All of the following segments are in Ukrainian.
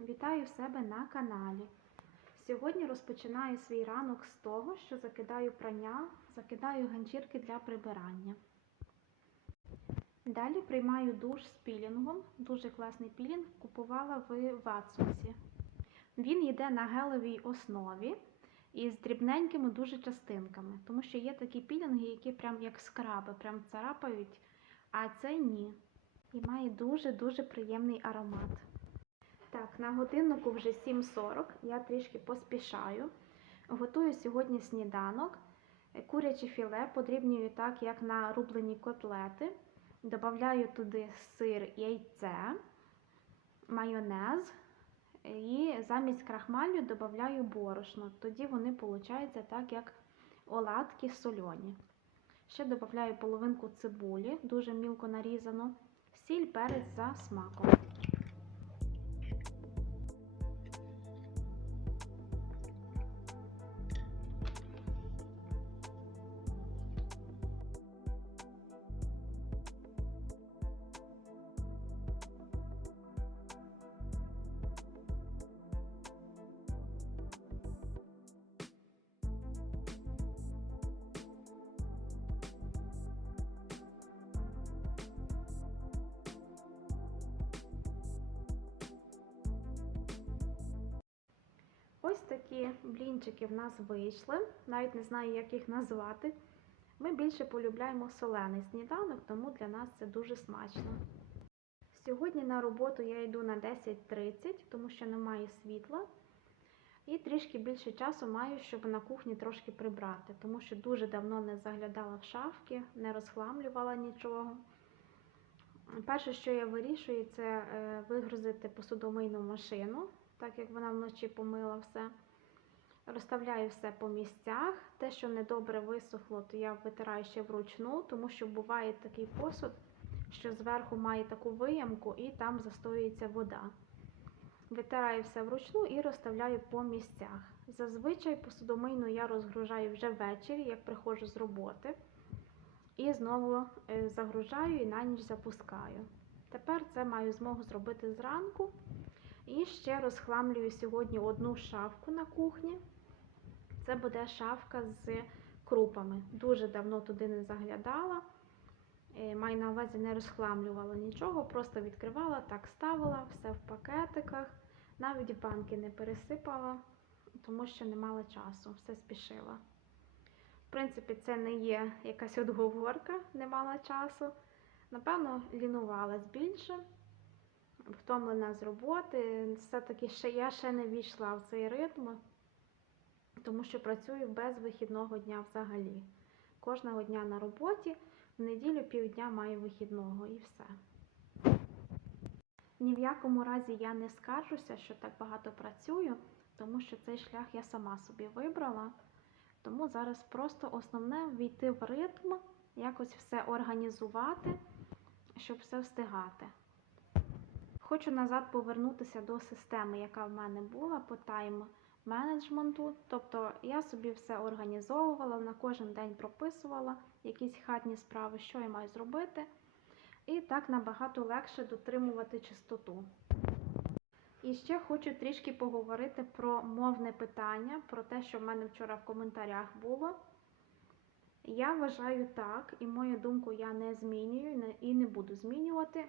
Вітаю себе на каналі. Сьогодні розпочинаю свій ранок з того, що закидаю прання, закидаю ганчірки для прибирання. Далі приймаю душ з пілінгом. Дуже класний пілінг купувала в Ватсонсі. Він йде на гелевій основі і з дрібненькими дуже частинками, тому що є такі пілінги, які прям як скраби, прям царапають, а цей ні. І має дуже-дуже приємний аромат. На годиннику вже 7.40, я трішки поспішаю. Готую сьогодні сніданок. Куряче філе подрібнюю так, як на рублені котлети. Добавляю туди сир, яйце, майонез і замість крахмалю додаю борошно. Тоді вони получаються так, як оладки сольоні. Ще додаю половинку цибулі, дуже мілко нарізану, сіль, перець за смаком. Ось такі блінчики в нас вийшли. Навіть не знаю, як їх назвати. Ми більше полюбляємо солений сніданок, тому для нас це дуже смачно. Сьогодні на роботу я йду на 10.30, тому що немає світла. І трішки більше часу маю, щоб на кухні трошки прибрати, тому що дуже давно не заглядала в шафки, не розхламлювала нічого. Перше, що я вирішую, це е, вигрузити посудомийну машину, так як вона вночі помила все. Розставляю все по місцях. Те, що недобре висохло, то я витираю ще вручну, тому що буває такий посуд, що зверху має таку виямку і там застоюється вода. Витираю все вручну і розставляю по місцях. Зазвичай посудомийну я розгружаю вже ввечері, як приходжу з роботи. І знову е, загружаю і на ніч запускаю. Тепер це маю змогу зробити зранку. І ще розхламлюю сьогодні одну шафку на кухні. Це буде шафка з крупами. Дуже давно туди не заглядала. Е, Маю на увазі не розхламлювала нічого, просто відкривала, так ставила, все в пакетиках. Навіть банки не пересипала, тому що не мала часу, все спішила. В принципі, це не є якась отговорка, не мала часу. Напевно, лінувалась більше, втомлена з роботи. Все-таки ще я ще не війшла в цей ритм, тому що працюю без вихідного дня взагалі. Кожного дня на роботі, в неділю півдня маю вихідного і все. Ні в якому разі я не скаржуся, що так багато працюю, тому що цей шлях я сама собі вибрала. Тому зараз просто основне війти в ритм, якось все організувати, щоб все встигати. Хочу назад повернутися до системи, яка в мене була по тайм-менеджменту. Тобто я собі все організовувала, на кожен день прописувала якісь хатні справи, що я маю зробити. І так набагато легше дотримувати чистоту. І ще хочу трішки поговорити про мовне питання, про те, що в мене вчора в коментарях було. Я вважаю так, і мою думку я не змінюю і не буду змінювати.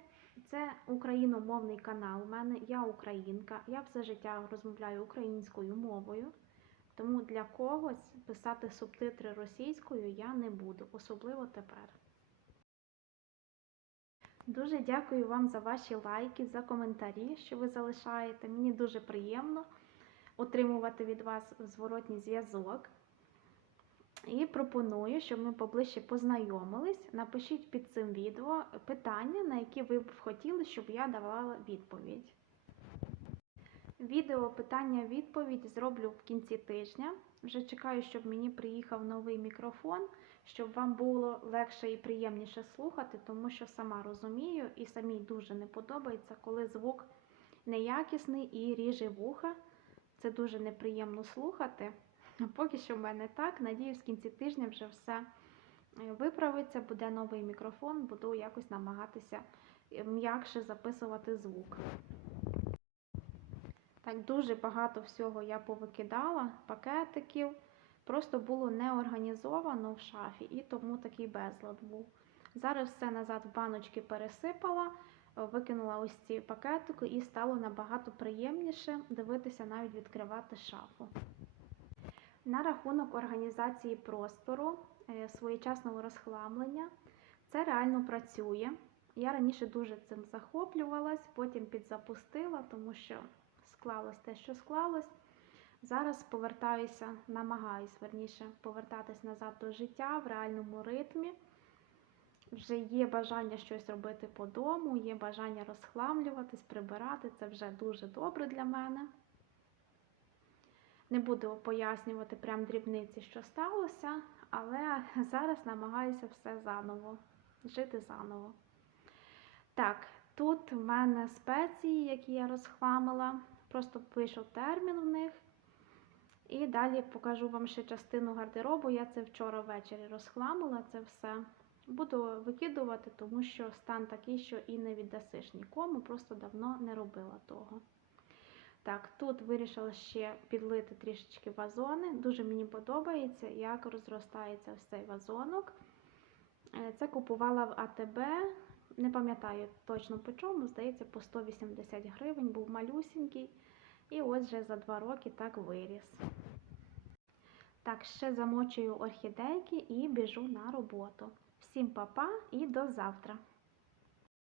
Це україномовний канал. У мене я українка, я все життя розмовляю українською мовою, тому для когось писати субтитри російською я не буду, особливо тепер. Дуже дякую вам за ваші лайки, за коментарі, що ви залишаєте. Мені дуже приємно отримувати від вас зворотній зв'язок. І пропоную, щоб ми поближче познайомились. Напишіть під цим відео питання, на які ви б хотіли, щоб я давала відповідь. Відео питання-відповідь зроблю в кінці тижня. Вже чекаю, щоб мені приїхав новий мікрофон, щоб вам було легше і приємніше слухати, тому що сама розумію і самій дуже не подобається, коли звук неякісний і ріже вуха. Це дуже неприємно слухати. Поки що в мене так. Надіюсь, в кінці тижня вже все виправиться, буде новий мікрофон, буду якось намагатися м'якше записувати звук. Так, дуже багато всього я повикидала, пакетиків. Просто було не організовано в шафі і тому такий безлад був. Зараз все назад в баночки пересипала, е, викинула ось ці пакетики і стало набагато приємніше дивитися, навіть відкривати шафу. На рахунок організації простору, е, своєчасного розхламлення, це реально працює. Я раніше дуже цим захоплювалась, потім підзапустила, тому що склалось те, що склалось. Зараз повертаюся, намагаюсь верніше повертатись назад до життя в реальному ритмі. Вже є бажання щось робити по дому, є бажання розхламлюватись, прибирати. Це вже дуже добре для мене. Не буду пояснювати прям дрібниці, що сталося, але зараз намагаюся все заново, жити заново. Так, тут в мене спеції, які я розхламила, просто вийшов термін в них. І далі покажу вам ще частину гардеробу. Я це вчора ввечері розхламила це все. Буду викидувати, тому що стан такий, що і не віддасиш нікому, просто давно не робила того. Так, тут вирішила ще підлити трішечки вазони. Дуже мені подобається, як розростається ось цей вазонок. Е, Це купувала в АТБ. Не пам'ятаю точно по чому, здається, по 180 гривень, був малюсінький. І ось вже за два роки так виріс. Так, ще замочую орхідейки і біжу на роботу. Всім па-па і до завтра!